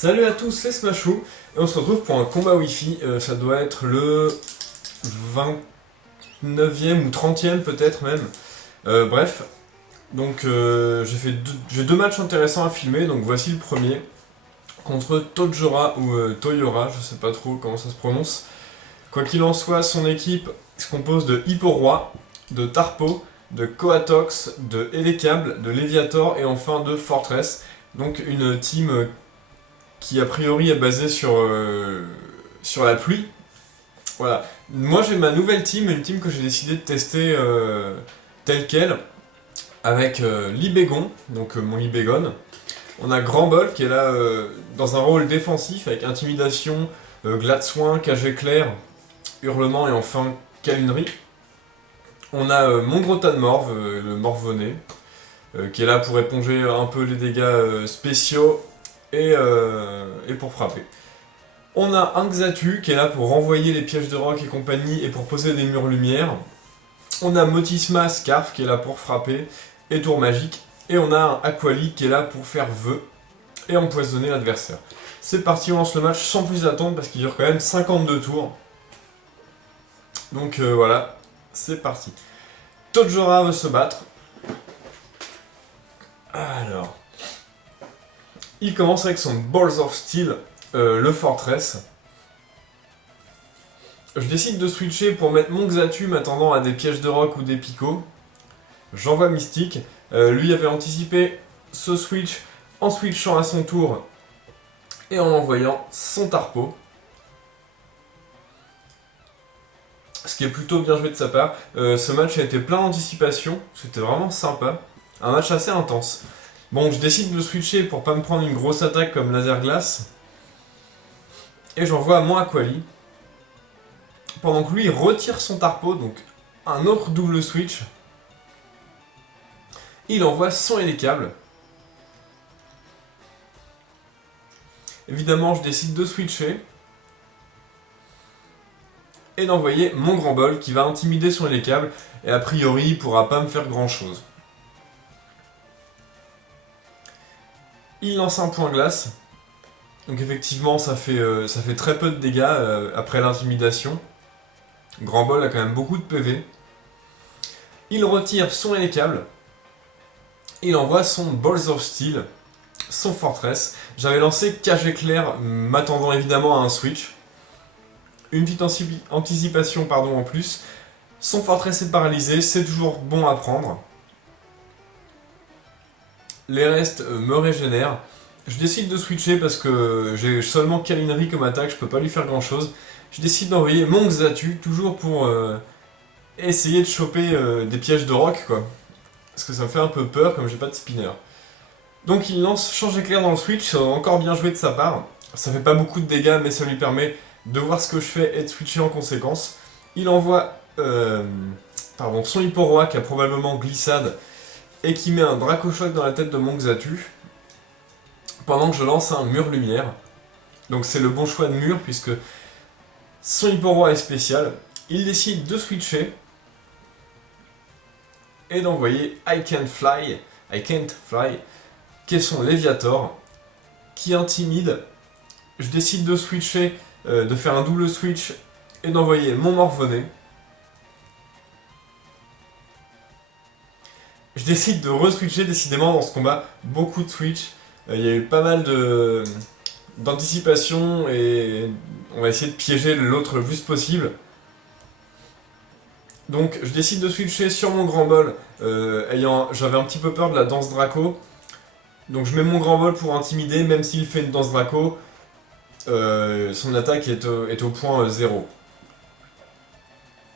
Salut à tous, c'est Smashou, et on se retrouve pour un combat Wi-Fi, ça doit être le 29e ou 30e peut-être même. Bref, donc j'ai deux matchs intéressants à filmer, donc voici le premier, contre Tojora ou Toyora, je sais pas trop comment ça se prononce. Quoi qu'il en soit, son équipe se compose de Hipporoi, de Tarpo, de Coatox, de Elekable, de Leviator et enfin de Fortress. Donc une team qui a priori est basée sur la pluie. Voilà. Moi j'ai ma nouvelle team, une team que j'ai décidé de tester telle quelle, avec Libégon, donc mon Libégon. On a Grand Bol qui est là dans un rôle défensif avec intimidation, glade soin, cage éclair, hurlement et enfin câlinerie. On a mon Grotta de Morve, le Morvenet, qui est là pour éponger un peu les dégâts spéciaux et pour frapper. On a un Xatu qui est là pour renvoyer les pièges de roc et compagnie et pour poser des murs lumière. On a Motisma Scarf qui est là pour frapper et tour magique. Et on a un Aquali qui est là pour faire vœu et empoisonner l'adversaire. C'est parti, on lance le match sans plus attendre parce qu'il dure quand même 52 tours. Donc voilà, c'est parti. Tojora veut se battre. Alors, il commence avec son Balls of Steel, le Fortress. Je décide de switcher pour mettre mon Xatu m'attendant à des pièges de roc ou des picots. J'envoie Mystique. Lui avait anticipé ce switch en switchant à son tour et en envoyant son Tarpo. Ce qui est plutôt bien joué de sa part. Ce match a été plein d'anticipation, c'était vraiment sympa. Un match assez intense. Bon, je décide de switcher pour pas me prendre une grosse attaque comme Laser Glace. Et j'envoie mon Aquali. Pendant que lui retire son Tarpo, donc un autre double switch. Il envoie son Hélicable. Évidemment, je décide de switcher. Et d'envoyer mon Grand Bol qui va intimider son Hélicable. Et a priori, il pourra pas me faire grand chose. Il lance un point glace. Donc effectivement, ça fait très peu de dégâts après l'intimidation. Grand Bol a quand même beaucoup de PV. Il retire son Hélicable. Il envoie son Balls of Steel, son Fortress. J'avais lancé Cage Éclair, m'attendant évidemment à un switch. Une petite anticipation en plus. Son Fortress est paralysé, c'est toujours bon à prendre. Les restes me régénèrent. Je décide de switcher parce que j'ai seulement câlinerie comme attaque, je peux pas lui faire grand chose. Je décide d'envoyer mon Xatu, toujours pour essayer de choper des pièges de roc, quoi. Parce que ça me fait un peu peur, comme j'ai pas de spinner. Donc il lance Change éclair dans le switch, c'est encore bien joué de sa part. Ça fait pas beaucoup de dégâts, mais ça lui permet de voir ce que je fais et de switcher en conséquence. Il envoie son Hipporoi qui a probablement glissade et qui met un Dracochoc dans la tête de mon Xatu. Pendant que je lance un mur lumière. Donc c'est le bon choix de mur puisque son Hipporoi est spécial. Il décide de switcher et d'envoyer I Can't Fly, qui est son Leviator, qui intimide. Je décide de switcher, de faire un double switch et d'envoyer mon Morvenet. Je décide de re-switcher décidément dans ce combat, beaucoup de switch. Il y a eu pas mal d'anticipation et on va essayer de piéger l'autre le plus possible. Donc je décide de switcher sur mon Grand Bol, j'avais un petit peu peur de la danse Draco. Donc je mets mon Grand Bol pour intimider, même s'il fait une danse Draco, son attaque est au point 0.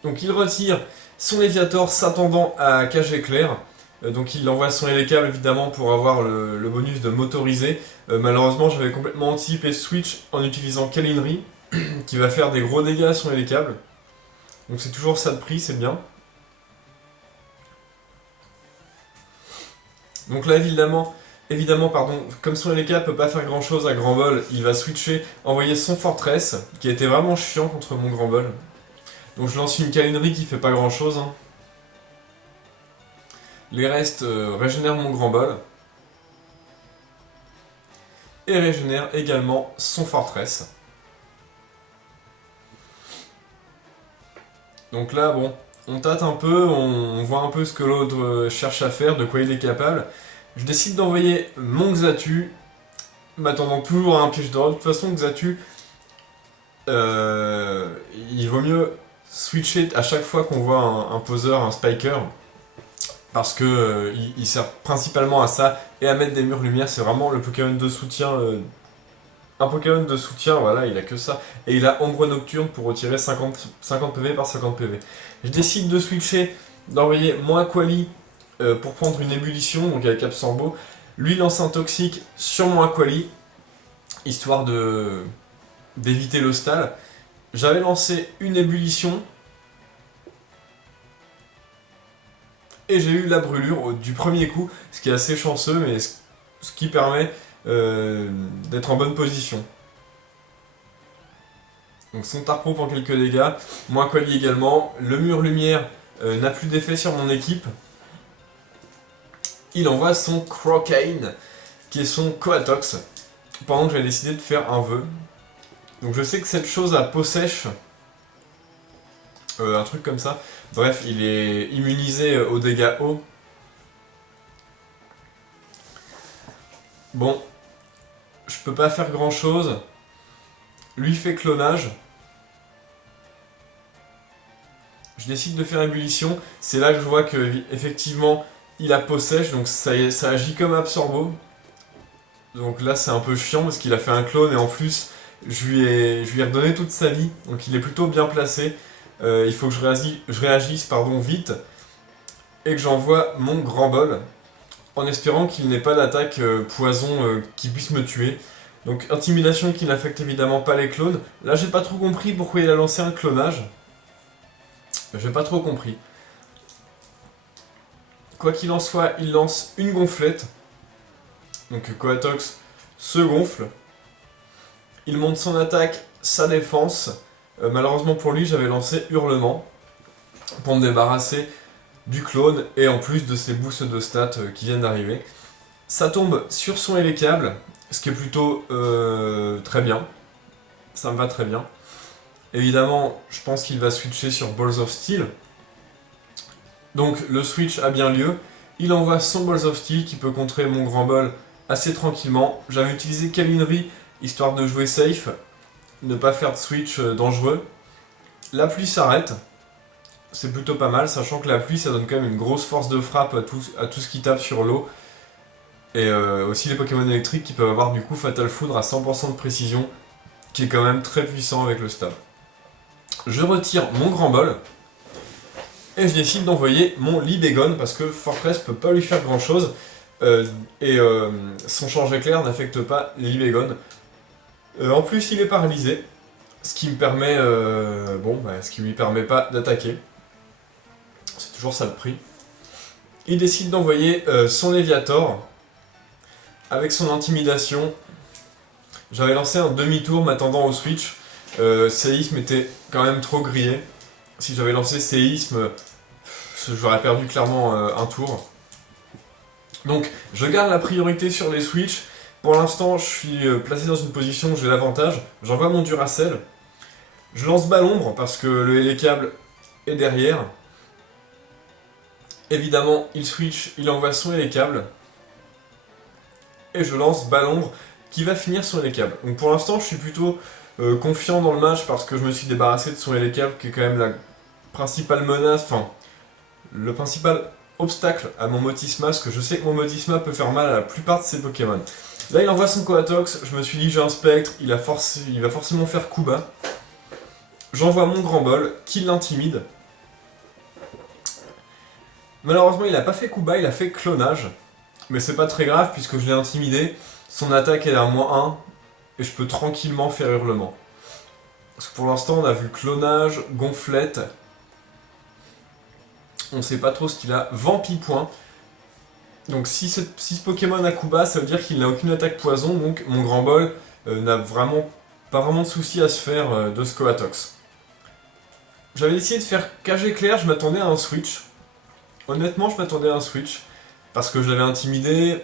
Donc il retire son Léviator s'attendant à Cage Éclair. Donc il envoie son Hélicable évidemment pour avoir le bonus de motoriser. Malheureusement j'avais complètement anticipé Switch en utilisant câlinerie, qui va faire des gros dégâts à son Hélicable. Donc c'est toujours ça de prix, c'est bien. Donc là évidemment, comme son Hélicable peut pas faire grand chose à Grand Bol, il va switcher, envoyer son Fortress, qui a été vraiment chiant contre mon Grand Bol. Donc je lance une câlinerie qui fait pas grand chose. Hein. Les restes régénèrent mon Grand Bol. et régénère également son fortress. Donc là, bon, on tâte un peu, on voit un peu ce que l'autre cherche à faire, de quoi il est capable. Je décide d'envoyer mon Xatu, m'attendant toujours à un piège d'or. De toute façon, Xatu, il vaut mieux switcher à chaque fois qu'on voit un poseur, un spiker, parce que il sert principalement à ça et à mettre des murs lumière. C'est vraiment le Pokémon de soutien. Un Pokémon de soutien, voilà, il a que ça. Et il a Ombre Nocturne pour retirer 50 PV par 50 PV. Je décide de switcher, d'envoyer mon Aquali pour prendre une ébullition, donc avec Absorbo. Lui lance un toxique sur mon Aquali, histoire d'éviter le stall. J'avais lancé une ébullition, et j'ai eu la brûlure du premier coup, ce qui est assez chanceux, mais ce qui permet d'être en bonne position. Donc son Tarpro prend quelques dégâts, moi Aquali également. Le mur lumière n'a plus d'effet sur mon équipe. Il envoie son Crocane, qui est son Coatox, pendant que j'ai décidé de faire un vœu. Donc je sais que cette chose a peau sèche, un truc comme ça. Bref, il est immunisé aux dégâts hauts. Bon, je peux pas faire grand chose. Lui fait clonage. Je décide de faire ébullition. C'est là que je vois que effectivement il a peau sèche, donc ça agit comme Absorbo. Donc là c'est un peu chiant parce qu'il a fait un clone et en plus je lui ai redonné toute sa vie. Donc il est plutôt bien placé. Il faut que je réagisse vite et que j'envoie mon grand bol en espérant qu'il n'ait pas d'attaque poison qui puisse me tuer. Donc intimidation qui n'affecte évidemment pas les clones. Là j'ai pas trop compris pourquoi il a lancé un clonage. J'ai pas trop compris. Quoi qu'il en soit, il lance une gonflette. Donc Coatox se gonfle. Il monte son attaque, sa défense. Malheureusement pour lui, j'avais lancé Hurlement pour me débarrasser du clone et en plus de ses boosts de stats qui viennent d'arriver. Ça tombe sur son Hélicable, ce qui est plutôt très bien. Ça me va très bien. Évidemment, je pense qu'il va switcher sur Balls of Steel. Donc le switch a bien lieu. Il envoie son Balls of Steel qui peut contrer mon grand bol assez tranquillement. J'avais utilisé Calinerie histoire de jouer safe, ne pas faire de switch dangereux. La pluie s'arrête. C'est plutôt pas mal, sachant que la pluie ça donne quand même une grosse force de frappe à tout ce qui tape sur l'eau. Et aussi les Pokémon électriques qui peuvent avoir du coup Fatal Foudre à 100% de précision, qui est quand même très puissant avec le stab. Je retire mon grand bol, et je décide d'envoyer mon Libégon, parce que Fortress peut pas lui faire grand chose, et son change éclair n'affecte pas les Libégon. En plus il est paralysé, ce qui me permet, ce qui lui permet pas d'attaquer. C'est toujours ça le prix. Il décide d'envoyer son Léviator, avec son intimidation. J'avais lancé un demi-tour m'attendant au switch. Séisme était quand même trop grillé. Si j'avais lancé Séisme, j'aurais perdu clairement un tour. Donc je garde la priorité sur les switches. Pour l'instant, je suis placé dans une position où j'ai l'avantage. J'envoie mon Duracell. Je lance Ballombre parce que le Hélicable est derrière. Évidemment, il switch, il envoie son Hélicable. Et je lance Ballombre qui va finir son Hélicable. Donc pour l'instant, je suis plutôt confiant dans le match parce que je me suis débarrassé de son Hélicable qui est quand même la principale menace, enfin, le principal obstacle à mon Motisma, parce que je sais que mon Motisma peut faire mal à la plupart de ses Pokémon. Là, il envoie son Coatox, je me suis dit j'ai un Spectre, il va forcément faire coup bas. J'envoie mon Grand Bol, qui l'intimide. Malheureusement, il n'a pas fait coup bas, il a fait clonage. Mais c'est pas très grave puisque je l'ai intimidé. Son attaque est à -1 et je peux tranquillement faire hurlement. Parce que pour l'instant, on a vu clonage, gonflette. On sait pas trop ce qu'il a. Vampipoint. Donc si ce Pokémon a coup bas, ça veut dire qu'il n'a aucune attaque poison. Donc mon grand bol n'a pas vraiment de souci à se faire de ce Coatox. J'avais essayé de faire cage éclair, je m'attendais à un switch. Honnêtement, je m'attendais à un switch. Parce que je l'avais intimidé.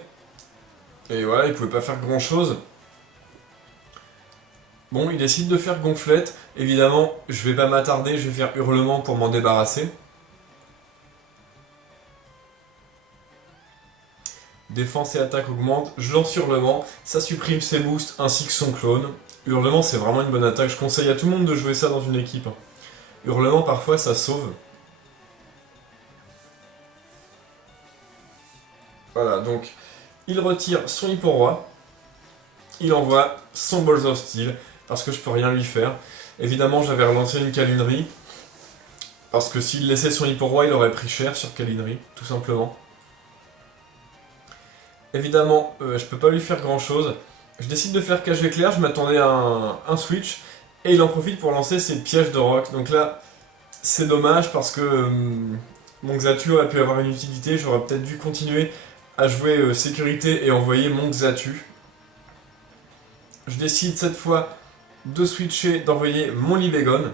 Et voilà, il pouvait pas faire grand chose. Bon, il décide de faire gonflette. Évidemment, je vais pas m'attarder, je vais faire hurlement pour m'en débarrasser. Défense et attaque augmentent, je lance hurlement, ça supprime ses boosts ainsi que son clone. Hurlement c'est vraiment une bonne attaque, je conseille à tout le monde de jouer ça dans une équipe. Hurlement parfois ça sauve. Voilà, donc il retire son Hippo-Roi, il envoie son Balls of Steel, parce que je peux rien lui faire. Évidemment j'avais relancé une câlinerie, parce que s'il laissait son Hippo-Roi il aurait pris cher sur câlinerie, tout simplement. Évidemment, je peux pas lui faire grand chose. Je décide de faire cage éclair, je m'attendais à un switch, et il en profite pour lancer ses pièges de rock. Donc là, c'est dommage parce que mon Xatu aurait pu avoir une utilité, j'aurais peut-être dû continuer à jouer sécurité et envoyer mon Xatu. Je décide cette fois de switcher, d'envoyer mon Libégon.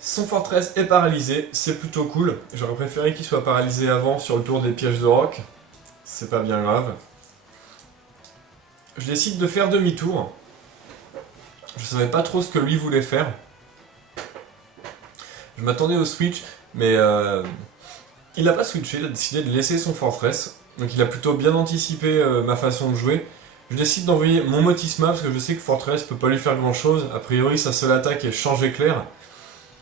Son fortress est paralysé, c'est plutôt cool. J'aurais préféré qu'il soit paralysé avant sur le tour des pièges de roc. C'est pas bien grave. Je décide de faire demi-tour. Je savais pas trop ce que lui voulait faire. Je m'attendais au switch, mais il n'a pas switché, il a décidé de laisser son fortress. Donc il a plutôt bien anticipé ma façon de jouer. Je décide d'envoyer mon Motisma parce que je sais que Fortress peut pas lui faire grand chose. A priori sa seule attaque est change éclair.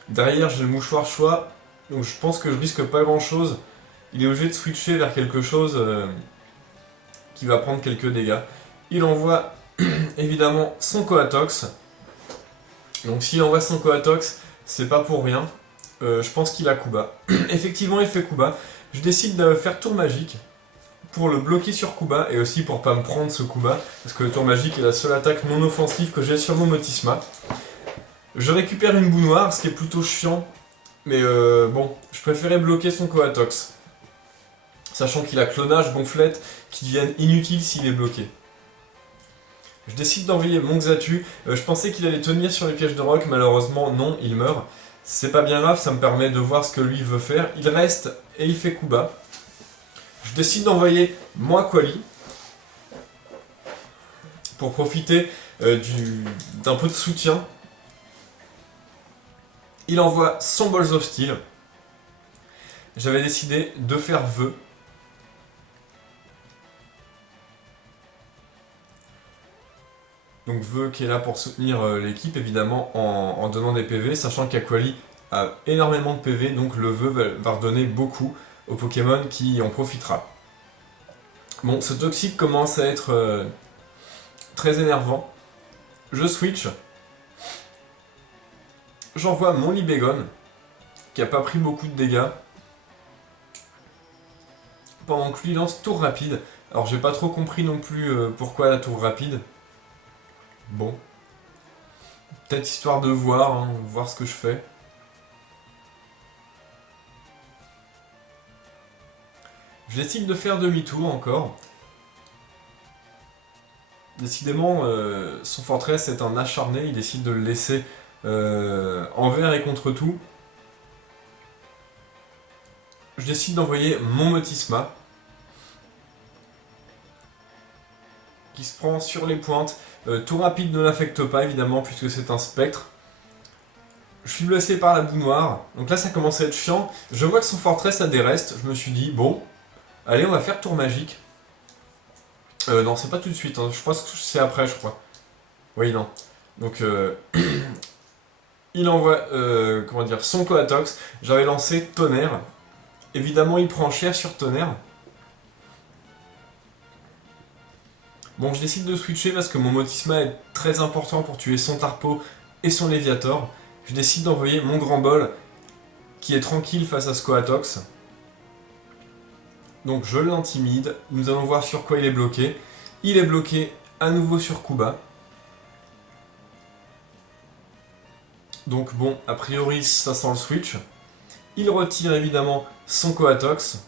Derrière j'ai le mouchoir choix, donc je pense que je risque pas grand chose. Il est obligé de switcher vers quelque chose qui va prendre quelques dégâts. Il envoie évidemment son Coatox. Donc s'il envoie son Coatox, c'est pas pour rien. Je pense qu'il a coup bas. Effectivement il fait coup bas. Je décide de faire tour magique pour le bloquer sur coup bas et aussi pour pas me prendre ce coup bas, parce que le tour magique est la seule attaque non offensive que j'ai sur mon Motisma. Je récupère une boue noire, ce qui est plutôt chiant, mais bon, je préférais bloquer son Coatox, sachant qu'il a clonage, gonflette, qui deviennent inutiles s'il est bloqué. Je décide d'envoyer mon Xatu, je pensais qu'il allait tenir sur les pièges de roc, malheureusement non, il meurt. C'est pas bien grave, ça me permet de voir ce que lui veut faire. Il reste et il fait coup bas. Je décide d'envoyer mon Aquali pour profiter d'un peu de soutien. Il envoie son Balls of Steel. J'avais décidé de faire vœu. Donc vœu qui est là pour soutenir l'équipe évidemment en donnant des PV, sachant qu'Aquali a énormément de PV, donc le vœu va redonner beaucoup au Pokémon qui en profitera. Bon, ce toxique commence à être très énervant. Je switch. J'envoie mon Libégon, qui a pas pris beaucoup de dégâts. Pendant que lui lance tour rapide. Alors j'ai pas trop compris non plus pourquoi la tour rapide. Bon. Peut-être histoire de voir, hein, voir ce que je fais. Je décide de faire demi-tour encore. Décidément, son fortress est un acharné, il décide de le laisser envers et contre tout. Je décide d'envoyer mon Motisma, qui se prend sur les pointes. Tout rapide ne l'affecte pas évidemment puisque c'est un spectre. Je suis blessé par la boue noire, donc là ça commence à être chiant. Je vois que son fortress a des restes, je me suis dit bon, allez on va faire tour magique. Non c'est pas tout de suite, hein. Je pense que c'est après je crois. Oui non. Donc il envoie comment dire, son Coatox. J'avais lancé tonnerre. Évidemment il prend cher sur tonnerre. Bon, je décide de switcher parce que mon Motisma est très important pour tuer son Tarpo et son Léviator. Je décide d'envoyer mon Grand Bol qui est tranquille face à ce Coatox. Donc je l'intimide. Nous allons voir sur quoi il est bloqué. Il est bloqué à nouveau sur Kuba. Donc bon, a priori ça sent le switch. Il retire évidemment son Coatox.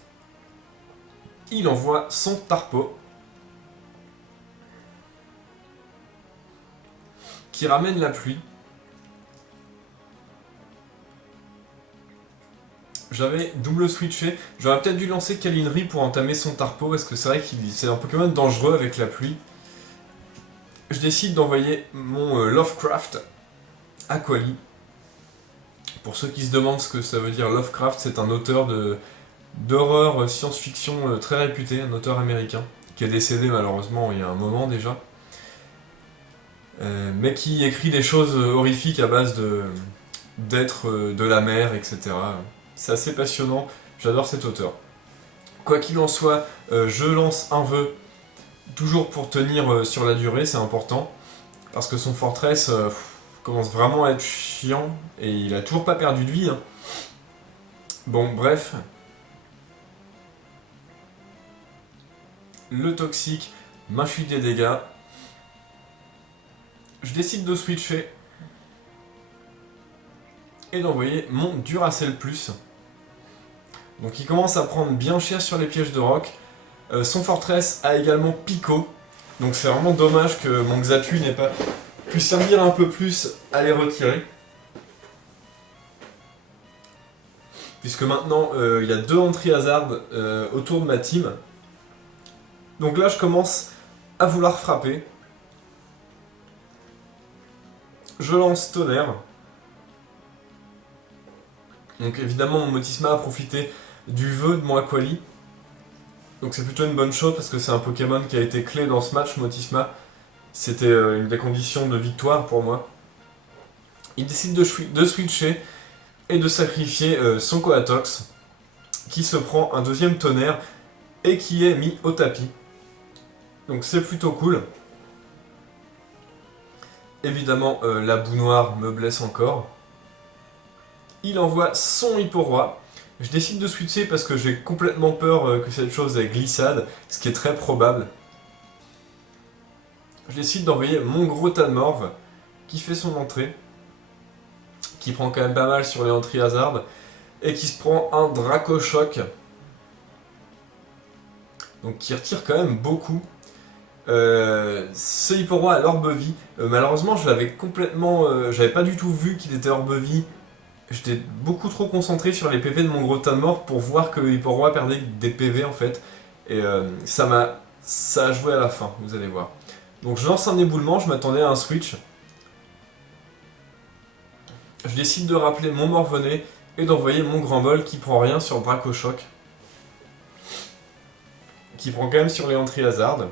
Il envoie son Tarpo, qui ramène la pluie. j'avais double switché. J'aurais peut-être dû lancer Kalinri pour entamer son Tarpo, parce que c'est vrai que c'est un Pokémon dangereux avec la pluie. Je décide d'envoyer mon Lovecraft Aquali. Pour ceux qui se demandent ce que ça veut dire, Lovecraft, c'est un auteur d'horreur science-fiction très réputé, un auteur américain, qui est décédé malheureusement il y a un moment déjà, mais qui écrit des choses horrifiques à base d'êtres de la mer, etc. C'est assez passionnant, j'adore cet auteur. Quoi qu'il en soit, je lance un vœu, toujours pour tenir sur la durée, c'est important, parce que son Fortress commence vraiment à être chiant, et il a toujours pas perdu de vie. Hein. Bon, bref. Le toxique m'inflige des dégâts. Je décide de switcher et d'envoyer mon Duracell Plus. Donc il commence à prendre bien cher sur les pièges de roc. Son Fortress a également Pico. Donc c'est vraiment dommage que mon Xatu n'ait pas pu servir un peu plus à les retirer. Puisque maintenant il y a 2 entrées hasard autour de ma team. Donc là je commence à vouloir frapper. Je lance Tonnerre. Donc évidemment mon Motisma a profité du vœu de mon Aquali. Donc c'est plutôt une bonne chose parce que c'est un Pokémon qui a été clé dans ce match, Motisma. C'était une des conditions de victoire pour moi. Il décide de switcher et de sacrifier son Coatox, qui se prend un deuxième Tonnerre et qui est mis au tapis. Donc c'est plutôt cool. Évidemment, la boue noire me blesse encore. Il envoie son Hipporoi. Je décide de switcher parce que j'ai complètement peur que cette chose ait glissade, ce qui est très probable. Je décide d'envoyer mon gros Tanmorve, qui fait son entrée, qui prend quand même pas mal sur les entrées hasard, et qui se prend un Dracochoc, donc qui retire quand même beaucoup. Ce Hipporoi à l'orbe-vie, malheureusement je l'avais complètement... j'avais pas du tout vu qu'il était orbe-vie. J'étais beaucoup trop concentré sur les PV de mon gros Tanmorve pour voir que Hipporoi perdait des PV en fait. Et ça a joué à la fin, vous allez voir. Donc je lance un éboulement, je m'attendais à un switch. Je décide de rappeler mon Morvenet et d'envoyer mon Grand Bol qui prend rien sur Dracochoc. Qui prend quand même sur les entrées hasard.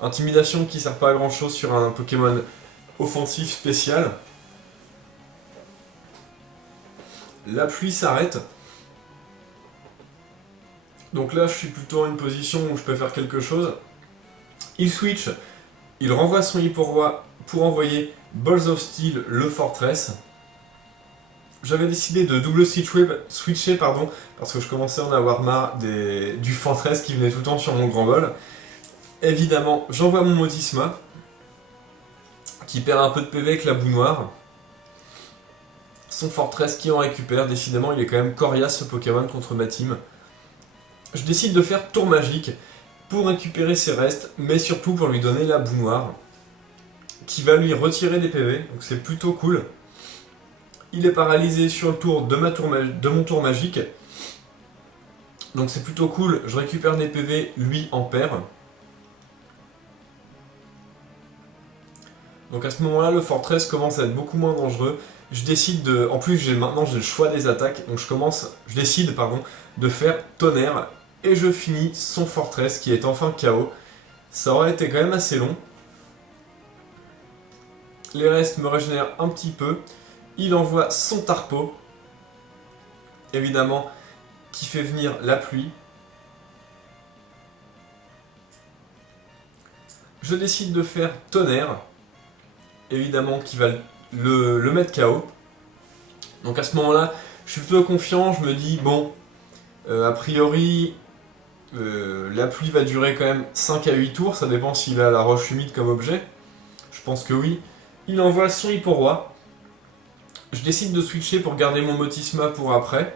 Intimidation qui sert pas à grand chose sur un Pokémon offensif spécial. La pluie s'arrête. Donc là je suis plutôt en une position où je peux faire quelque chose. Il switch, il renvoie son Hipporoi pour envoyer Balls of Steel, le Fortress. J'avais décidé de double switcher parce que je commençais à en avoir marre du Fortress qui venait tout le temps sur mon Grand Bol. Évidemment, j'envoie mon Motisma, qui perd un peu de PV avec la boue noire. Son Fortress qui en récupère, décidément il est quand même coriace ce Pokémon contre ma team. Je décide de faire tour magique pour récupérer ses restes, mais surtout pour lui donner la boue noire, qui va lui retirer des PV, donc c'est plutôt cool. Il est paralysé sur le tour de mon tour magique, donc c'est plutôt cool, je récupère des PV, lui en perd. Donc à ce moment-là, le Fortress commence à être beaucoup moins dangereux. Je décide de... En plus, maintenant j'ai le choix des attaques, donc je décide de faire Tonnerre, et je finis son Fortress qui est enfin KO. Ça aurait été quand même assez long. Les restes me régénèrent un petit peu. Il envoie son Tarpo, évidemment, qui fait venir la pluie. Je décide de faire Tonnerre, évidemment, qui va le mettre KO. Donc à ce moment-là, je suis plutôt confiant, je me dis, bon, a priori, la pluie va durer quand même 5 à 8 tours, ça dépend s'il a la roche humide comme objet. Je pense que oui. Il envoie son Hipporoi. Je décide de switcher pour garder mon Motisma pour après.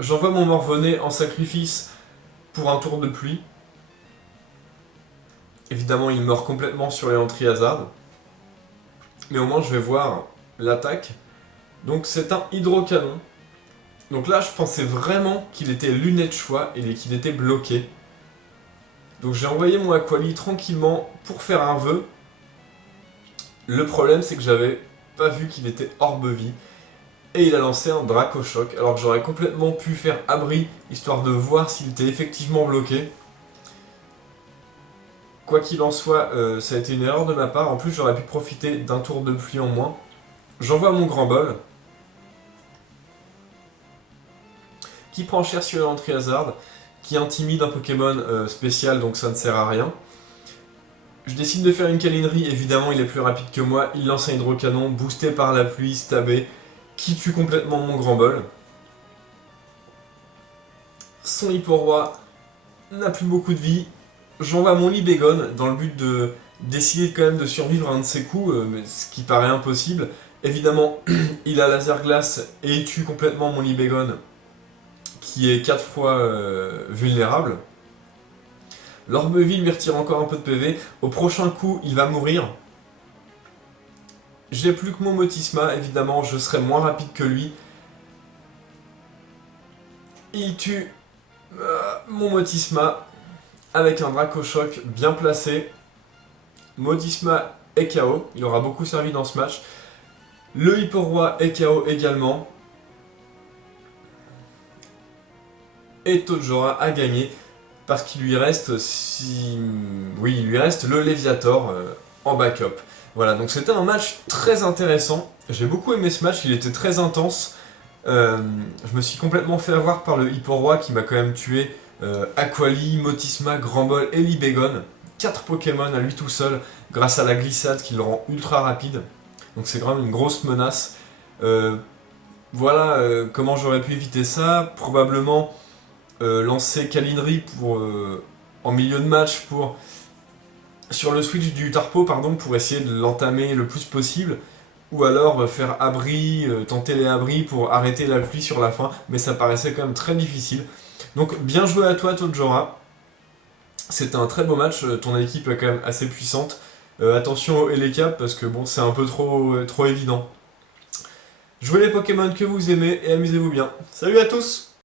J'envoie mon Morvenet en sacrifice pour un tour de pluie. Évidemment, il meurt complètement sur les entrées hasard. Mais au moins, je vais voir l'attaque. Donc c'est un Hydrocanon Donc là, je pensais vraiment qu'il était lunettes choix et qu'il était bloqué. Donc j'ai envoyé mon Aquali tranquillement pour faire un vœu. Le problème, c'est que j'avais pas vu qu'il était orbe-vie. Et il a lancé un Dracochoc, alors que j'aurais complètement pu faire abri, histoire de voir s'il était effectivement bloqué. Quoi qu'il en soit, ça a été une erreur de ma part. En plus, j'aurais pu profiter d'un tour de pluie en moins. J'envoie mon grand bol, qui prend cher sur l'entrée hasard, qui intimide un Pokémon spécial, donc ça ne sert à rien. Je décide de faire une câlinerie, évidemment il est plus rapide que moi, il lance un hydrocanon, boosté par la pluie, stabé, qui tue complètement mon grand bol. Son Hipporoi n'a plus beaucoup de vie, j'envoie mon Libégone dans le but d'essayer quand même de survivre à un de ses coups, ce qui paraît impossible. Évidemment, il a laser glace et il tue complètement mon Libégone, qui est 4 fois vulnérable. L'Orbeville lui retire encore un peu de PV. Au prochain coup, il va mourir. J'ai plus que mon Motisma, évidemment, je serai moins rapide que lui. Il tue mon Motisma avec un Dracochoc bien placé. Motisma est KO, il aura beaucoup servi dans ce match. Le Hipporoi est KO également. Et Totjora a gagné parce qu'il lui reste il lui reste le Léviator en backup. Voilà, donc c'était un match très intéressant. J'ai beaucoup aimé ce match, il était très intense. Je me suis complètement fait avoir par le Hipporoi qui m'a quand même tué Aquali, Motisma, Grand Bol et Libégone. 4 Pokémon à lui tout seul grâce à la glissade qui le rend ultra rapide. Donc c'est quand même une grosse menace. Voilà comment j'aurais pu éviter ça. Probablement lancer Câlinerie en milieu de match sur le switch du Tarpo pour essayer de l'entamer le plus possible, ou alors faire abri, tenter les abris pour arrêter la pluie sur la fin, mais ça paraissait quand même très difficile. Donc bien joué à toi Totjora, c'était un très beau match, ton équipe est quand même assez puissante. Attention au Hélica parce que bon c'est un peu trop évident. Jouez les Pokémon que vous aimez et amusez-vous bien. Salut à tous!